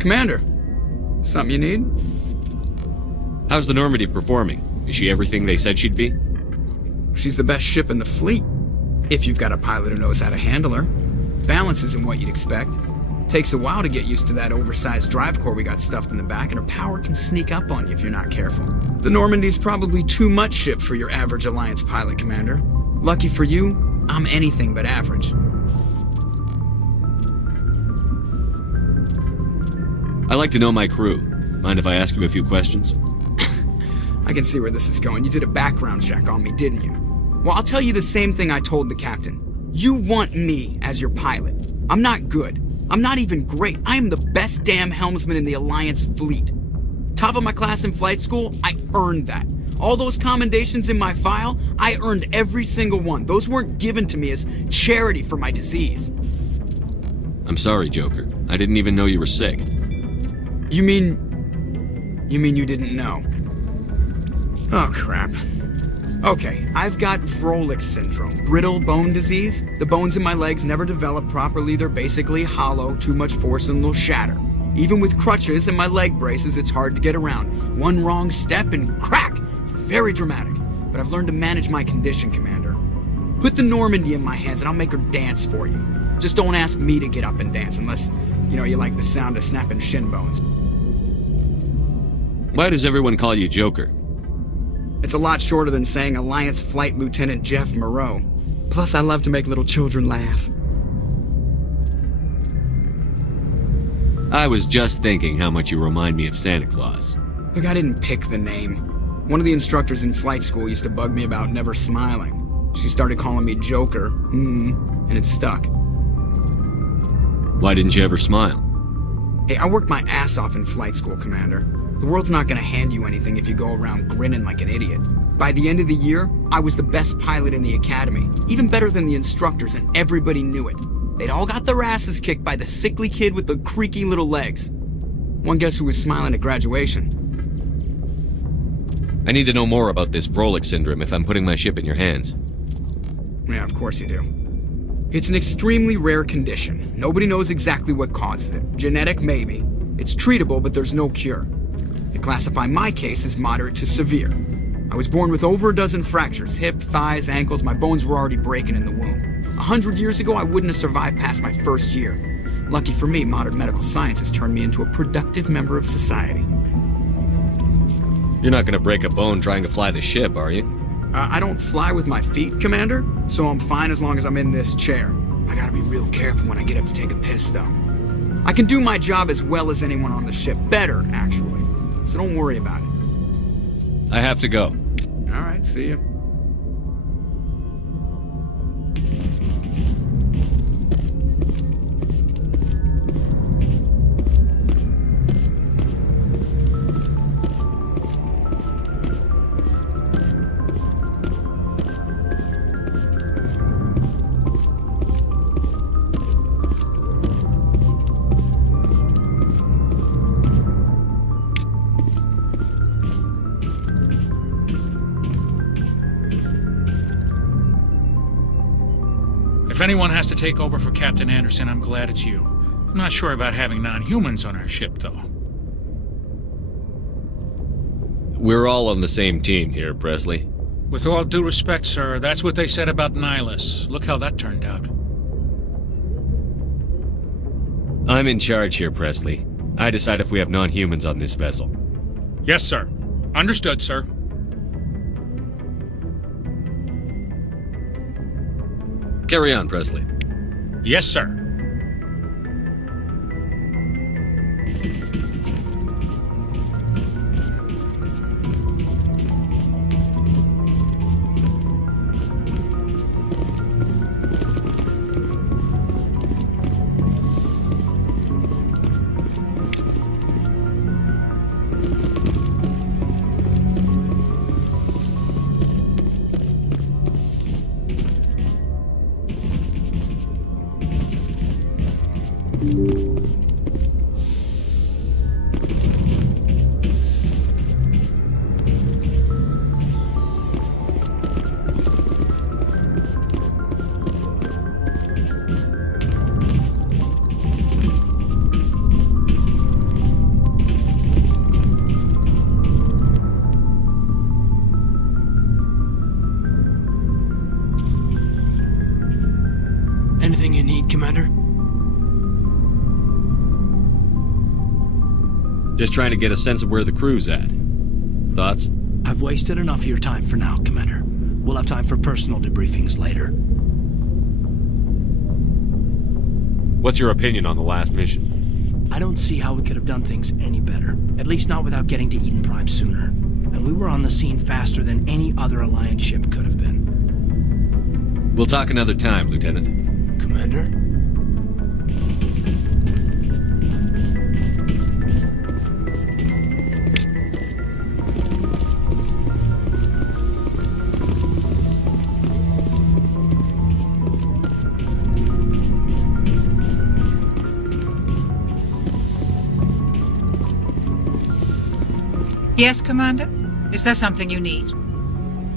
Commander, something you need? How's the Normandy performing? Is she everything they said she'd be? She's the best ship in the fleet, if you've got a pilot who knows how to handle her. Balance isn't what you'd expect. Takes a while to get used to that oversized drive core we got stuffed in the back, and her power can sneak up on you if you're not careful. The Normandy's probably too much ship for your average Alliance pilot, Commander. Lucky for you, I'm anything but average. I like to know my crew. Mind if I ask you a few questions? I can see where this is going. You did a background check on me, didn't you? Well, I'll tell you the same thing I told the captain. You want me as your pilot. I'm not good. I'm not even great. I am the best damn helmsman in the Alliance fleet. Top of my class in flight school, I earned that. All those commendations in my file, I earned every single one. Those weren't given to me as charity for my disease. I'm sorry, Joker. I didn't even know you were sick. You mean you didn't know? Oh, crap. Okay, I've got Vrolik syndrome, brittle bone disease. The bones in my legs never develop properly. They're basically hollow, too much force and they'll shatter. Even with crutches and my leg braces, it's hard to get around. One wrong step and crack! It's very dramatic. But I've learned to manage my condition, Commander. Put the Normandy in my hands and I'll make her dance for you. Just don't ask me to get up and dance unless, you like the sound of snapping shin bones. Why does everyone call you Joker? It's a lot shorter than saying Alliance Flight Lieutenant Jeff Moreau. Plus, I love to make little children laugh. I was just thinking how much you remind me of Santa Claus. Look, I didn't pick the name. One of the instructors in flight school used to bug me about never smiling. She started calling me Joker, and it stuck. Why didn't you ever smile? Hey, I worked my ass off in flight school, Commander. The world's not gonna hand you anything if you go around grinning like an idiot. By the end of the year, I was the best pilot in the academy, even better than the instructors, and everybody knew it. They'd all got their asses kicked by the sickly kid with the creaky little legs. One guess who was smiling at graduation? I need to know more about this Vrolik syndrome if I'm putting my ship in your hands. Yeah, of course you do. It's an extremely rare condition. Nobody knows exactly what causes it. Genetic, maybe. It's treatable, but there's no cure. They classify my case as moderate to severe. I was born with over a dozen fractures, hip, thighs, ankles. My bones were already breaking in the womb. 100 years ago, I wouldn't have survived past my first year. Lucky for me, modern medical science has turned me into a productive member of society. You're not gonna break a bone trying to fly the ship, are you? I don't fly with my feet, Commander, so I'm fine as long as I'm in this chair. I gotta be real careful when I get up to take a piss, though. I can do my job as well as anyone on the ship. Better, actually. So don't worry about it. I have to go. All right, see you. If anyone has to take over for Captain Anderson, I'm glad it's you. I'm not sure about having non-humans on our ship, though. We're all on the same team here, Presley. With all due respect, sir, that's what they said about Nihilus. Look how that turned out. I'm in charge here, Presley. I decide if we have non-humans on this vessel. Yes, sir. Understood, sir. Carry on, Presley. Yes, sir. Just trying to get a sense of where the crew's at. Thoughts? I've wasted enough of your time for now, Commander. We'll have time for personal debriefings later. What's your opinion on the last mission? I don't see how we could have done things any better. At least not without getting to Eden Prime sooner. And we were on the scene faster than any other Alliance ship could have been. We'll talk another time, Lieutenant. Commander? Yes, Commander? Is there something you need?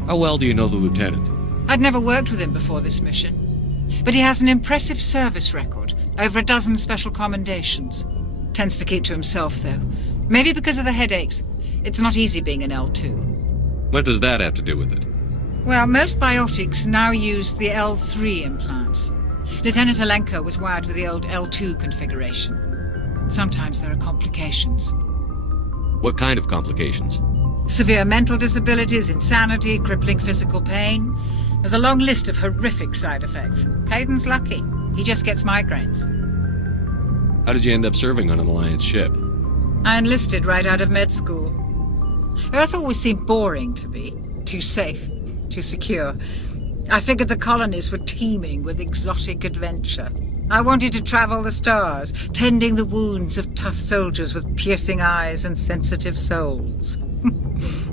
How well do you know the Lieutenant? I'd never worked with him before this mission. But he has an impressive service record, over a dozen special commendations. Tends to keep to himself, though. Maybe because of the headaches. It's not easy being an L2. What does that have to do with it? Well, most biotics now use the L3 implants. Lieutenant Alenko was wired with the old L2 configuration. Sometimes there are complications. What kind of complications? Severe mental disabilities, insanity, crippling physical pain. There's a long list of horrific side effects. Caden's lucky. He just gets migraines. How did you end up serving on an Alliance ship? I enlisted right out of med school. Earth always seemed boring to me. Too safe, too secure. I figured the colonies were teeming with exotic adventure. I wanted to travel the stars, tending the wounds of tough soldiers with piercing eyes and sensitive souls.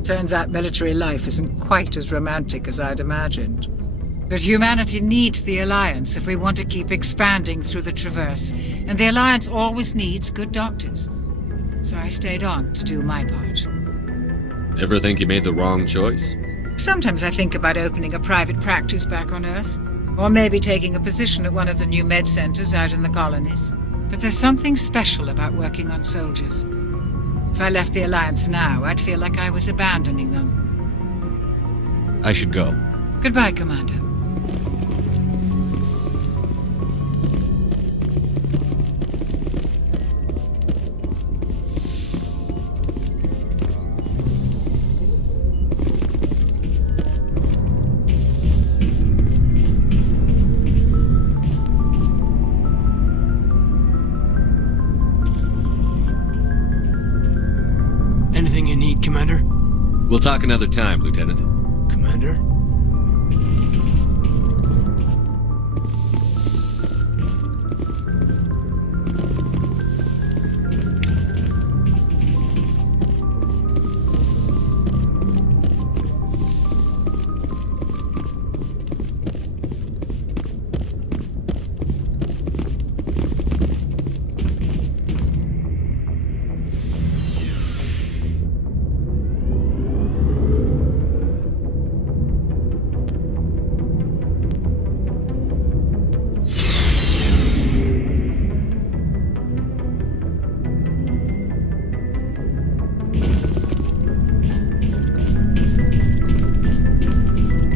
Turns out military life isn't quite as romantic as I'd imagined. But humanity needs the Alliance if we want to keep expanding through the Traverse, and the Alliance always needs good doctors. So I stayed on to do my part. Ever think you made the wrong choice? Sometimes I think about opening a private practice back on Earth. Or maybe taking a position at one of the new med centers out in the colonies. But there's something special about working on soldiers. If I left the Alliance now, I'd feel like I was abandoning them. I should go. Goodbye, Commander. Anything you need, Commander? We'll talk another time, Lieutenant. Commander?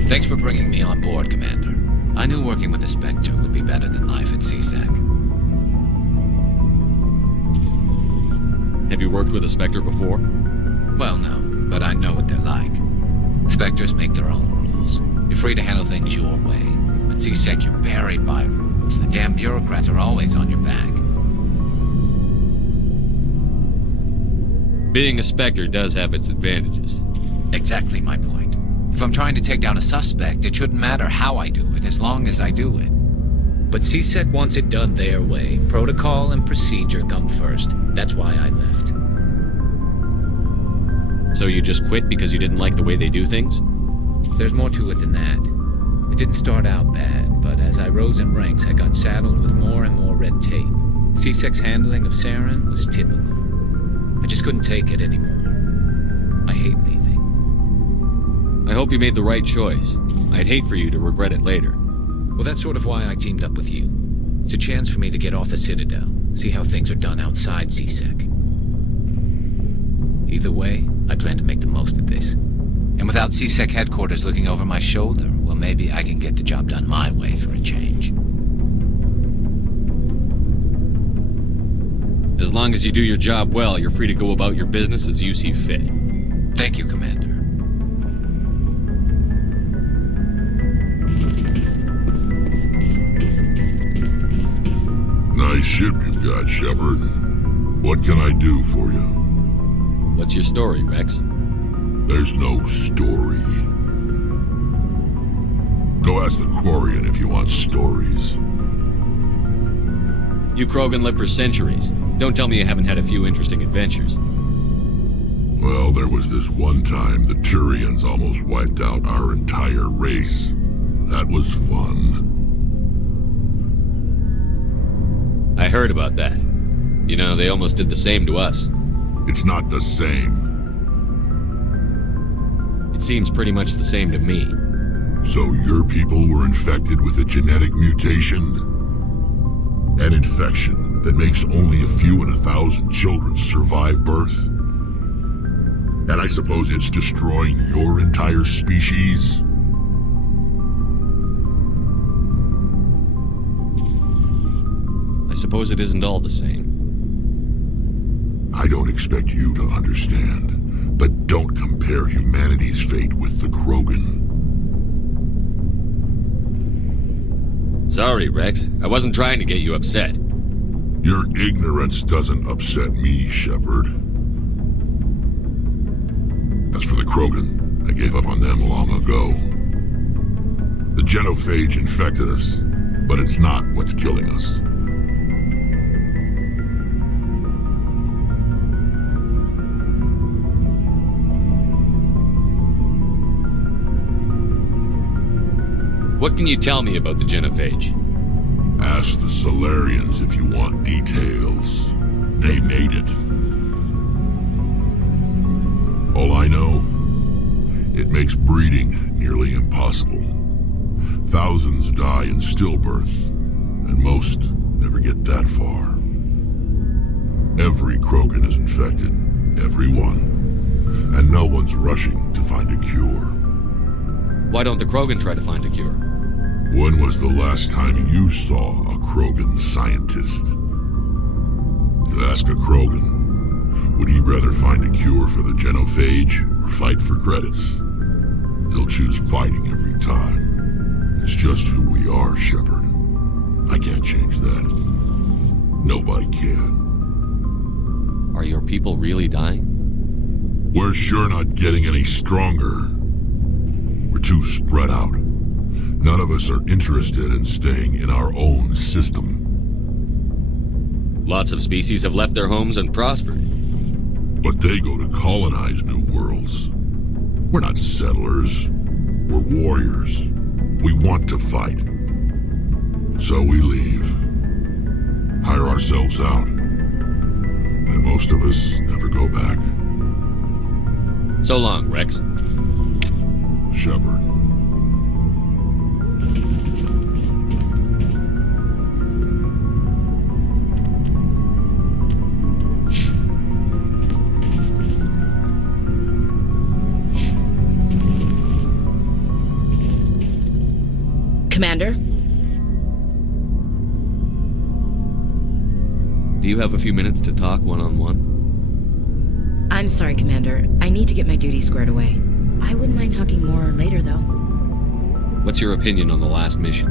Thanks for bringing me on board, Commander. I knew working with the Spectre would be better than life at CSEC. Have you worked with a Spectre before? Well, no, but I know what they're like. Spectres make their own rules. You're free to handle things your way. At CSEC, you're buried by rules. The damn bureaucrats are always on your back. Being a Spectre does have its advantages. Exactly my point. If I'm trying to take down a suspect, it shouldn't matter how I do it, as long as I do it. But CSEC wants it done their way. Protocol and procedure come first. That's why I left. So you just quit because you didn't like the way they do things? There's more to it than that. It didn't start out bad, but as I rose in ranks, I got saddled with more and more red tape. CSEC's handling of Saren was typical. I just couldn't take it anymore. I hate leaving. I hope you made the right choice. I'd hate for you to regret it later. Well, that's sort of why I teamed up with you. It's a chance for me to get off the Citadel, see how things are done outside CSEC. Either way, I plan to make the most of this. And without CSEC headquarters looking over my shoulder, well, maybe I can get the job done my way for a change. As long as you do your job well, you're free to go about your business as you see fit. Thank you, Commander. Nice ship you've got, Shepard. What can I do for you? What's your story, Rex? There's no story. Go ask the Quarian if you want stories. You Krogan live for centuries. Don't tell me you haven't had a few interesting adventures. Well, there was this one time the Turians almost wiped out our entire race. That was fun. I heard about that. You know, they almost did the same to us. It's not the same. It seems pretty much the same to me. So your people were infected with a genetic mutation? An infection that makes only a few in 1,000 children survive birth? And I suppose it's destroying your entire species? I suppose it isn't all the same. I don't expect you to understand, but don't compare humanity's fate with the Krogan. Sorry, Rex. I wasn't trying to get you upset. Your ignorance doesn't upset me, Shepard. As for the Krogan, I gave up on them long ago. The genophage infected us, but it's not what's killing us. What can you tell me about the genophage? Ask the Solarians if you want details. They made it. All I know, it makes breeding nearly impossible. Thousands die in stillbirth, and most never get that far. Every Krogan is infected, every one, and no one's rushing to find a cure. Why don't the Krogan try to find a cure? When was the last time you saw a Krogan scientist? You ask a Krogan, would he rather find a cure for the genophage or fight for credits? He'll choose fighting every time. It's just who we are, Shepard. I can't change that. Nobody can. Are your people really dying? We're sure not getting any stronger. We're too spread out. None of us are interested in staying in our own system. Lots of species have left their homes and prospered. But they go to colonize new worlds. We're not settlers. We're warriors. We want to fight. So we leave. Hire ourselves out. And most of us never go back. So long, Rex. Shepard. Commander? Do you have a few minutes to talk one-on-one? I'm sorry, Commander. I need to get my duty squared away. I wouldn't mind talking more later, though. What's your opinion on the last mission?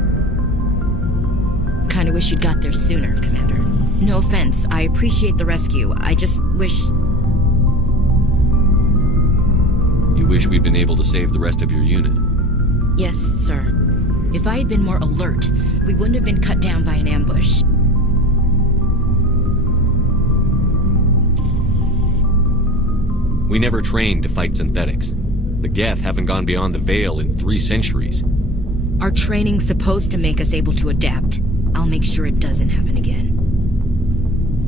Kinda wish you'd got there sooner, Commander. No offense, I appreciate the rescue. I just wish... You wish we'd been able to save the rest of your unit? Yes, sir. If I had been more alert, we wouldn't have been cut down by an ambush. We never trained to fight synthetics. The Geth haven't gone beyond the Veil in 3 centuries. Our training's supposed to make us able to adapt. I'll make sure it doesn't happen again.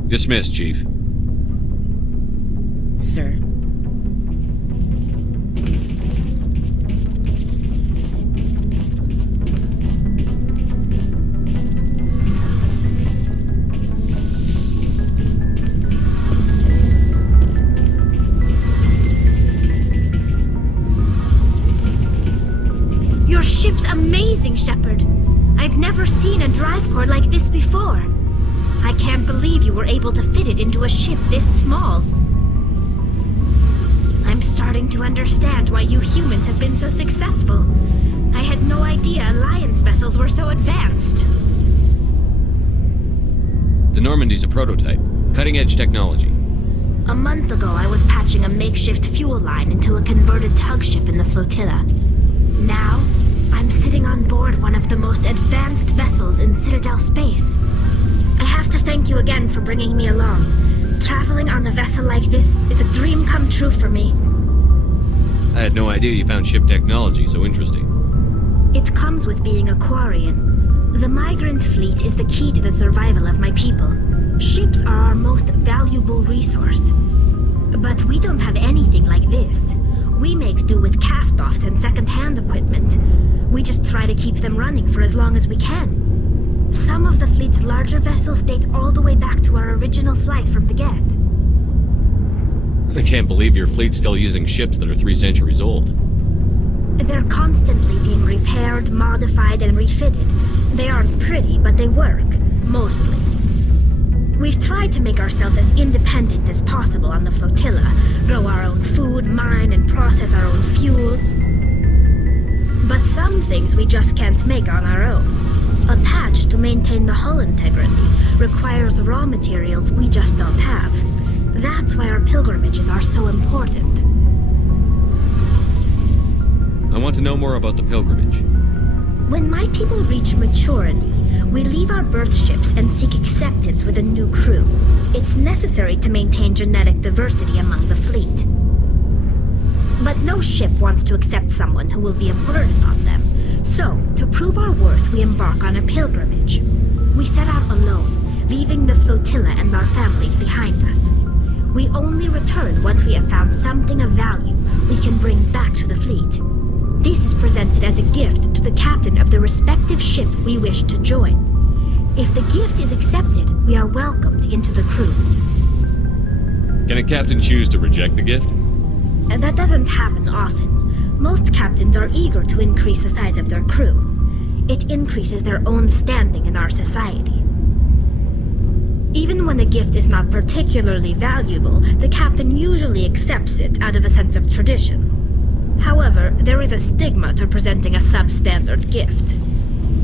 Dismissed, Chief. Sir. Your ship's amazing, Shepard. I've never seen a drive core like this before. I can't believe you were able to fit it into a ship this small. I'm starting to understand why you humans have been so successful. I had no idea Alliance vessels were so advanced. The Normandy's a prototype. Cutting-edge technology. A month ago, I was patching a makeshift fuel line into a converted tug ship in the flotilla. Now, I'm sitting on board one of the most advanced vessels in Citadel space. I have to thank you again for bringing me along. Traveling on a vessel like this is a dream come true for me. I had no idea you found ship technology so interesting. It comes with being a Quarian. The migrant fleet is the key to the survival of my people. Ships are our most valuable resource. But we don't have anything like this. We make do with cast-offs and second-hand equipment. We just try to keep them running for as long as we can. Some of the fleet's larger vessels date all the way back to our original flight from the Geth. I can't believe your fleet's still using ships that are 3 centuries old. They're constantly being repaired, modified, and refitted. They aren't pretty, but they work. Mostly. We've tried to make ourselves as independent as possible on the flotilla, grow our own food, mine, and process our own fuel. But some things we just can't make on our own. A patch to maintain the hull integrity requires raw materials we just don't have. That's why our pilgrimages are so important. I want to know more about the pilgrimage. When my people reach maturity, we leave our birth ships and seek acceptance with a new crew. It's necessary to maintain genetic diversity among the fleet. But no ship wants to accept someone who will be a burden on them. So, to prove our worth, we embark on a pilgrimage. We set out alone, leaving the flotilla and our families behind us. We only return once we have found something of value we can bring back to the fleet. This is presented as a gift to the captain of the respective ship we wish to join. If the gift is accepted, we are welcomed into the crew. Can a captain choose to reject the gift? That doesn't happen often. Most captains are eager to increase the size of their crew. It increases their own standing in our society. Even when a gift is not particularly valuable, the captain usually accepts it out of a sense of tradition. However, there is a stigma to presenting a substandard gift.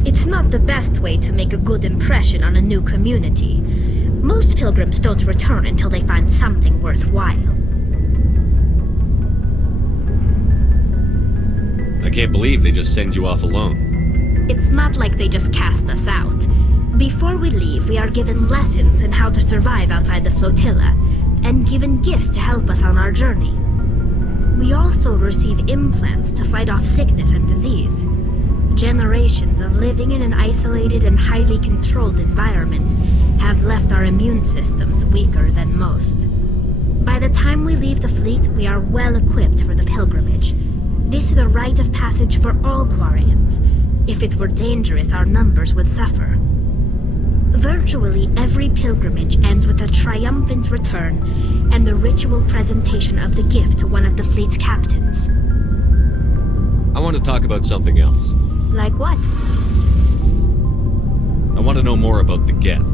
It's not the best way to make a good impression on a new community. Most pilgrims don't return until they find something worthwhile. I can't believe they just send you off alone. It's not like they just cast us out. Before we leave, we are given lessons in how to survive outside the flotilla, and given gifts to help us on our journey. We also receive implants to fight off sickness and disease. Generations of living in an isolated and highly controlled environment have left our immune systems weaker than most. By the time we leave the fleet, we are well equipped for the pilgrimage. This is a rite of passage for all Quarians. If it were dangerous, our numbers would suffer. Virtually every pilgrimage ends with a triumphant return and the ritual presentation of the gift to one of the fleet's captains. I want to talk about something else. Like what? I want to know more about the Geth.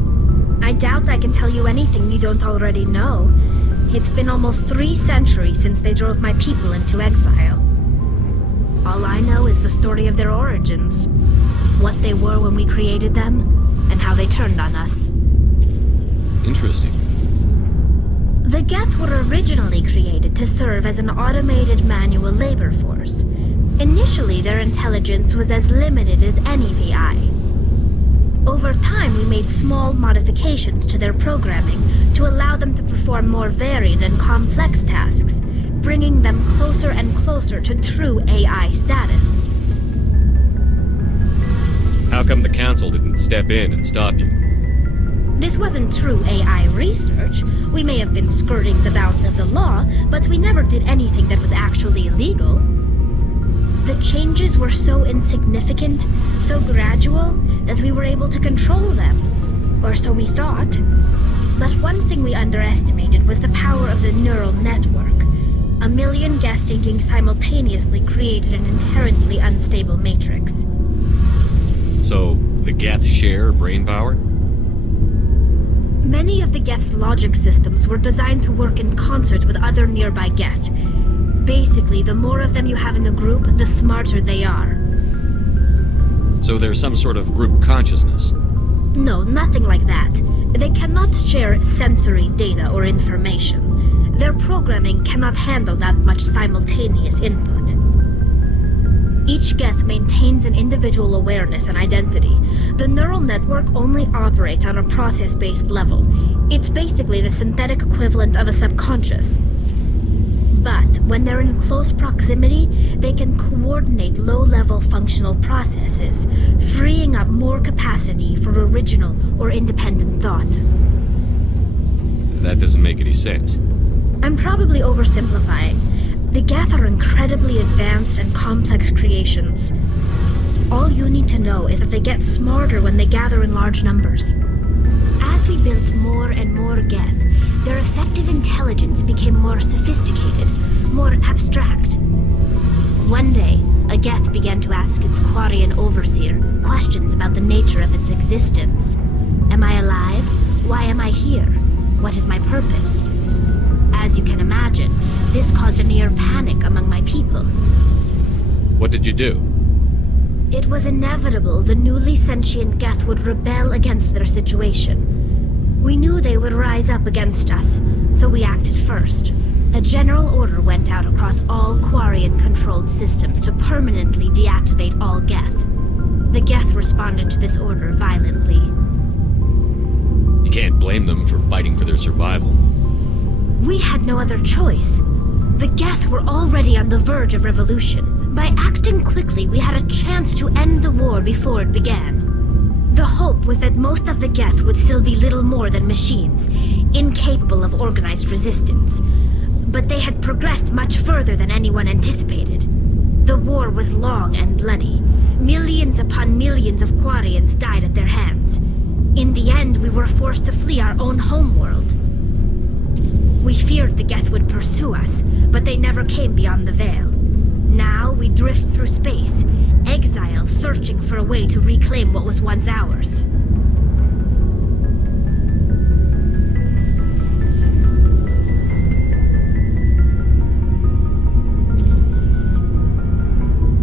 I doubt I can tell you anything you don't already know. It's been almost 3 centuries since they drove my people into exile. All I know is the story of their origins, what they were when we created them, and how they turned on us. Interesting. The Geth were originally created to serve as an automated manual labor force. Initially, their intelligence was as limited as any VI. Over time, we made small modifications to their programming to allow them to perform more varied and complex tasks, bringing them closer and closer to true AI status. How come the Council didn't step in and stop you? This wasn't true AI research. We may have been skirting the bounds of the law, but we never did anything that was actually illegal. The changes were so insignificant, so gradual, that we were able to control them. Or so we thought. But one thing we underestimated was the power of the neural network. 1 million Geth thinking simultaneously created an inherently unstable matrix. So, the Geth share brain power? Many of the Geth's logic systems were designed to work in concert with other nearby Geth. Basically, the more of them you have in a group, the smarter they are. So there's some sort of group consciousness. No, nothing like that. They cannot share sensory data or information. Their programming cannot handle that much simultaneous input. Each Geth maintains an individual awareness and identity. The neural network only operates on a process-based level. It's basically the synthetic equivalent of a subconscious. But when they're in close proximity, they can coordinate low-level functional processes, freeing up more capacity for original or independent thought. That doesn't make any sense. I'm probably oversimplifying. The Geth are incredibly advanced and complex creations. All you need to know is that they get smarter when they gather in large numbers. As we built more and more Geth, their effective intelligence became more sophisticated, more abstract. One day, a Geth began to ask its Quarian overseer questions about the nature of its existence. Am I alive? Why am I here? What is my purpose? As you can imagine, this caused a near panic among my people. What did you do? It was inevitable the newly sentient Geth would rebel against their situation. We knew they would rise up against us, so we acted first. A general order went out across all Quarian-controlled systems to permanently deactivate all Geth. The Geth responded to this order violently. You can't blame them for fighting for their survival. We had no other choice. The Geth were already on the verge of revolution. By acting quickly, we had a chance to end the war before it began. The hope was that most of the Geth would still be little more than machines, incapable of organized resistance. But they had progressed much further than anyone anticipated. The war was long and bloody. Millions upon millions of Quarians died at their hands. In the end, we were forced to flee our own homeworld. We feared the Geth would pursue us, but they never came beyond the Veil. Now we drift through space, exile searching for a way to reclaim what was once ours.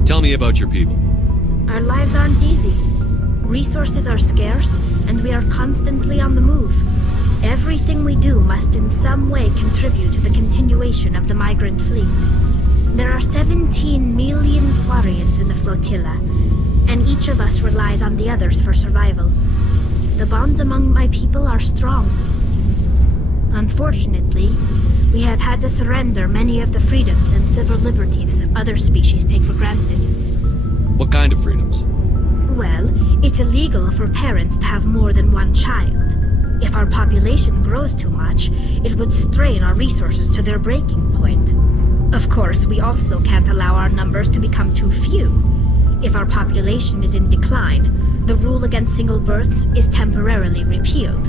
Tell me about your people. Our lives aren't easy. Resources are scarce, and we are constantly on the move. Everything we do must in some way contribute to the continuation of the migrant fleet. There are 17 million Quarians in the flotilla, and each of us relies on the others for survival. The bonds among my people are strong. Unfortunately, we have had to surrender many of the freedoms and civil liberties other species take for granted. What kind of freedoms? Well, it's illegal for parents to have more than one child. If our population grows too much, it would strain our resources to their breaking point. Of course, we also can't allow our numbers to become too few. If our population is in decline, the rule against single births is temporarily repealed.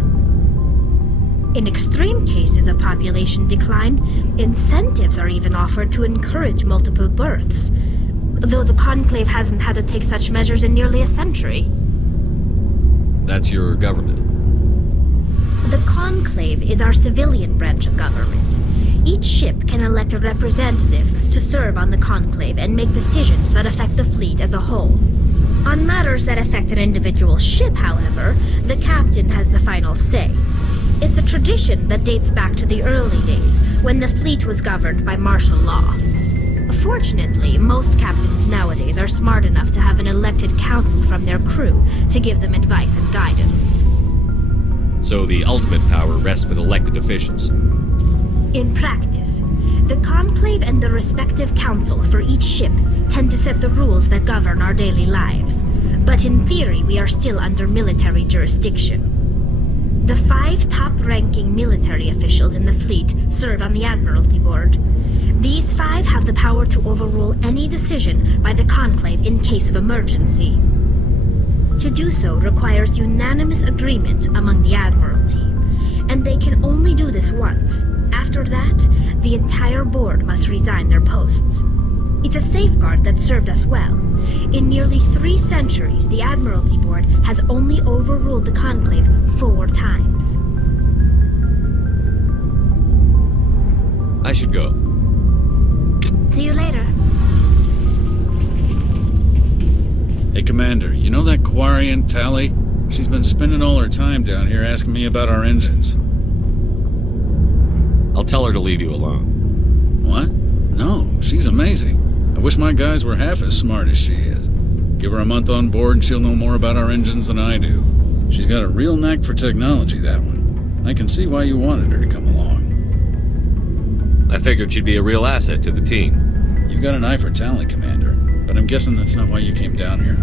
In extreme cases of population decline, incentives are even offered to encourage multiple births, though the Conclave hasn't had to take such measures in nearly a century. That's your government. The Conclave is our civilian branch of government. Each ship can elect a representative to serve on the Conclave and make decisions that affect the fleet as a whole. On matters that affect an individual ship, however, the captain has the final say. It's a tradition that dates back to the early days, when the fleet was governed by martial law. Fortunately, most captains nowadays are smart enough to have an elected council from their crew to give them advice and guidance. So the ultimate power rests with elected officials. In practice, the Conclave and the respective council for each ship tend to set the rules that govern our daily lives. But in theory, we are still under military jurisdiction. The 5 top-ranking military officials in the fleet serve on the Admiralty Board. These 5 have the power to overrule any decision by the Conclave in case of emergency. To do so requires unanimous agreement among the Admiralty, and they can only do this once. After that, the entire board must resign their posts. It's a safeguard that served us well. In nearly 3 centuries, the Admiralty Board has only overruled the Conclave 4 times. I should go. See you later. Hey, Commander, you know that Quarian, Tally? She's been spending all her time down here asking me about our engines. I'll tell her to leave you alone. What? No, she's amazing. I wish my guys were half as smart as she is. Give her a month on board and she'll know more about our engines than I do. She's got a real knack for technology, that one. I can see why you wanted her to come along. I figured she'd be a real asset to the team. You got an eye for Tally, Commander, but I'm guessing that's not why you came down here.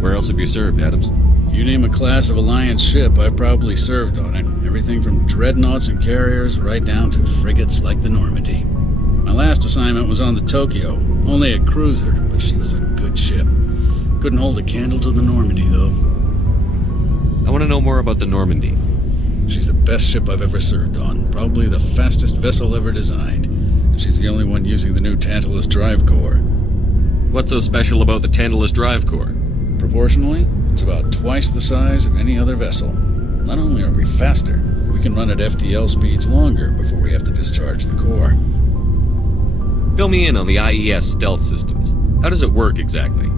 Where else have you served, Adams? If you name a class of Alliance ship, I've probably served on it. Everything from dreadnoughts and carriers right down to frigates like the Normandy. My last assignment was on the Tokyo, only a cruiser, but she was a good ship. Couldn't hold a candle to the Normandy, though. I want to know more about the Normandy. She's the best ship I've ever served on, probably the fastest vessel ever designed, and she's the only one using the new Tantalus drive core. What's so special about the Tantalus drive core? Proportionally, it's about twice the size of any other vessel. Not only are we faster, we can run at FTL speeds longer before we have to discharge the core. Fill me in on the IES stealth systems. How does it work exactly?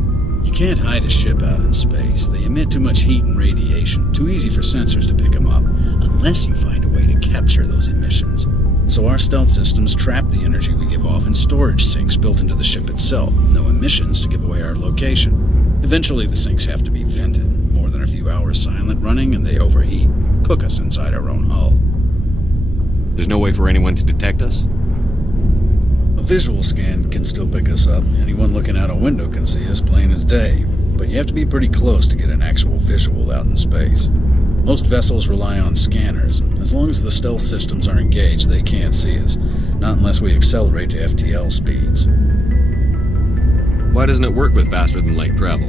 You can't hide a ship out in space. They emit too much heat and radiation, too easy for sensors to pick them up, unless you find a way to capture those emissions. So our stealth systems trap the energy we give off in storage sinks built into the ship itself, no emissions to give away our location. Eventually the sinks have to be vented. More than a few hours silent running and they overheat, cook us inside our own hull. There's no way for anyone to detect us? A visual scan can still pick us up. Anyone looking out a window can see us plain as day. But you have to be pretty close to get an actual visual out in space. Most vessels rely on scanners. As long as the stealth systems are engaged, they can't see us. Not unless we accelerate to FTL speeds. Why doesn't it work with faster-than-light travel?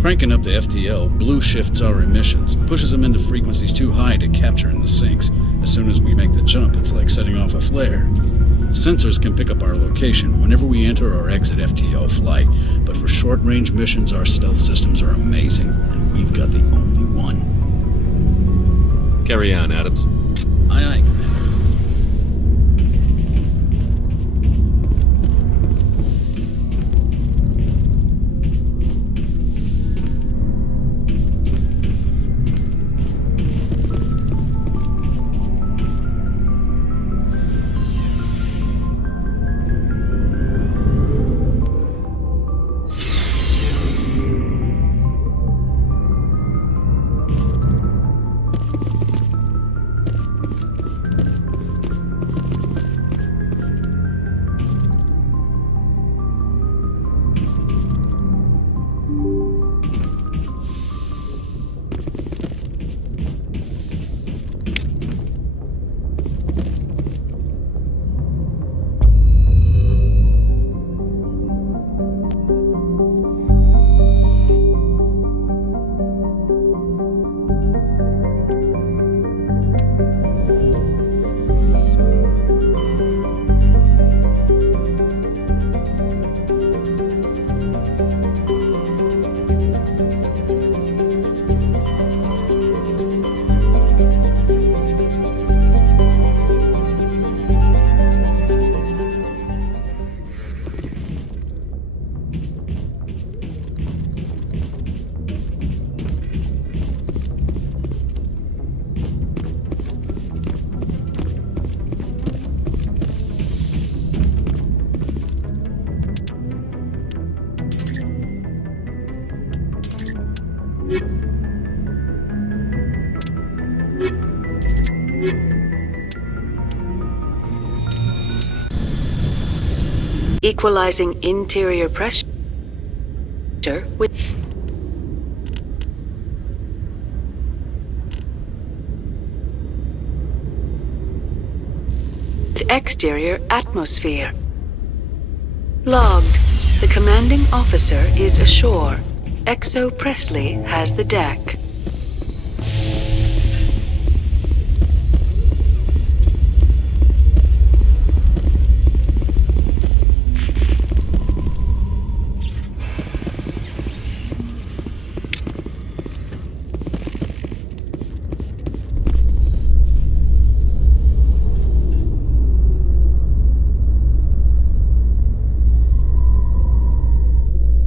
Cranking up the FTL blue shifts our emissions, pushes them into frequencies too high to capture in the sinks. As soon as we make the jump, it's like setting off a flare. Sensors can pick up our location whenever we enter or exit FTL flight, but for short-range missions, our stealth systems are amazing, and we've got the only one. Carry on, Adams. Aye, aye, Commander. Equalizing interior pressure with exterior atmosphere. Logged. The commanding officer is ashore. Exo Presley has the deck.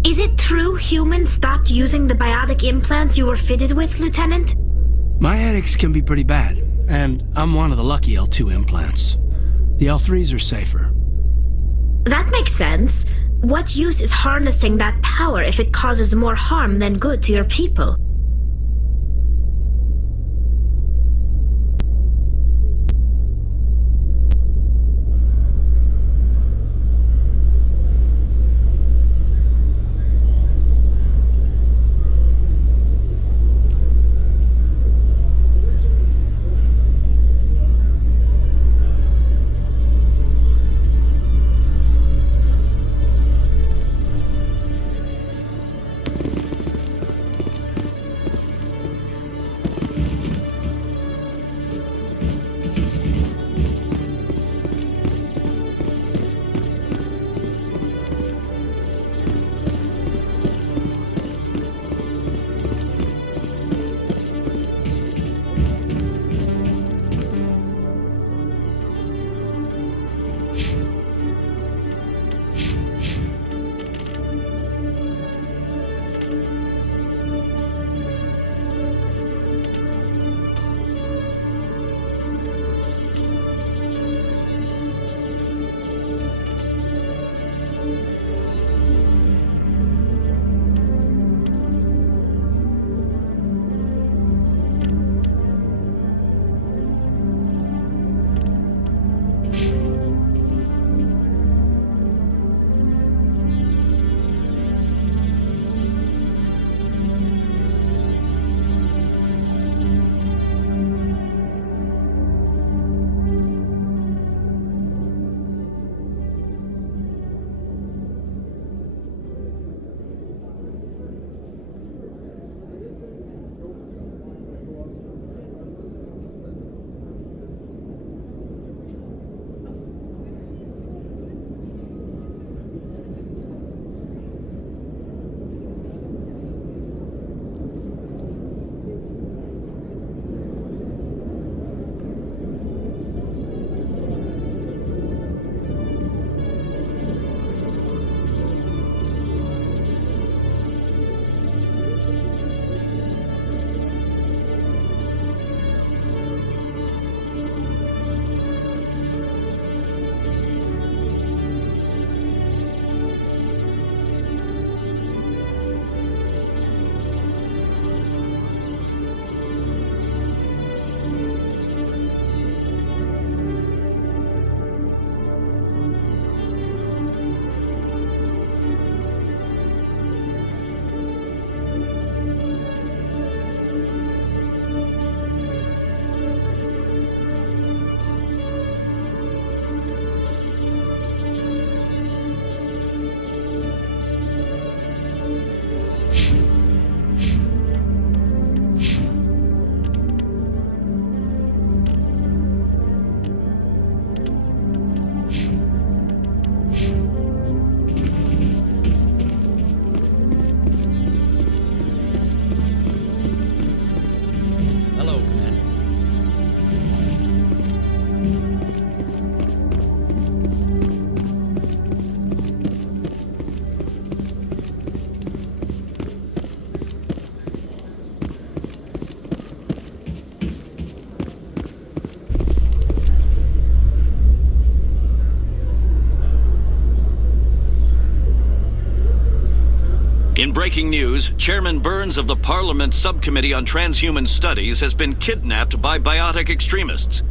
Is it true humans stopped using the biotic implants you were fitted with, Lieutenant? My headaches can be pretty bad, and I'm one of the lucky L2 implants. The L3s are safer. That makes sense. What use is harnessing that power if it causes more harm than good to your people? In breaking news, Chairman Burns of the Parliament Subcommittee on Transhuman Studies has been kidnapped by biotic extremists.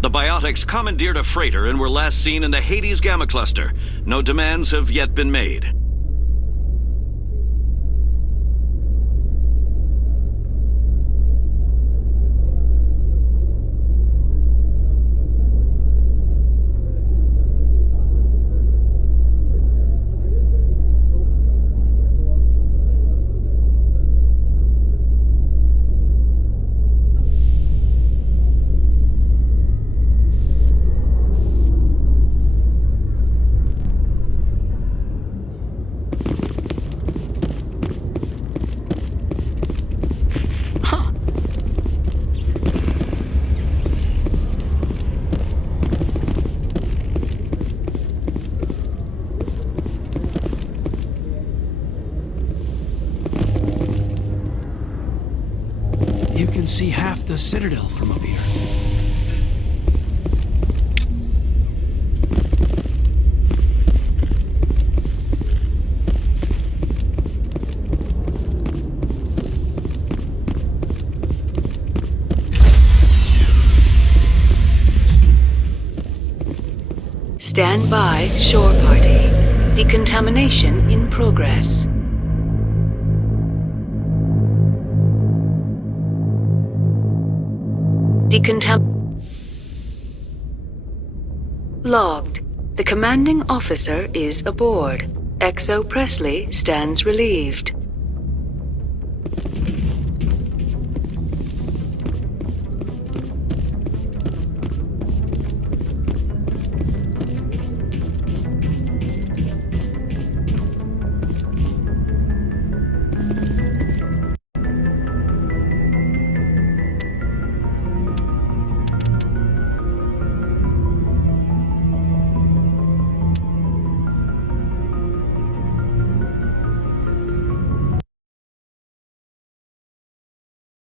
The biotics commandeered a freighter and were last seen in the Hades Gamma Cluster. No demands have yet been made. see half the Citadel from up here. Stand by, shore party. Decontamination in progress. Logged. The commanding officer is aboard. XO Presley stands relieved.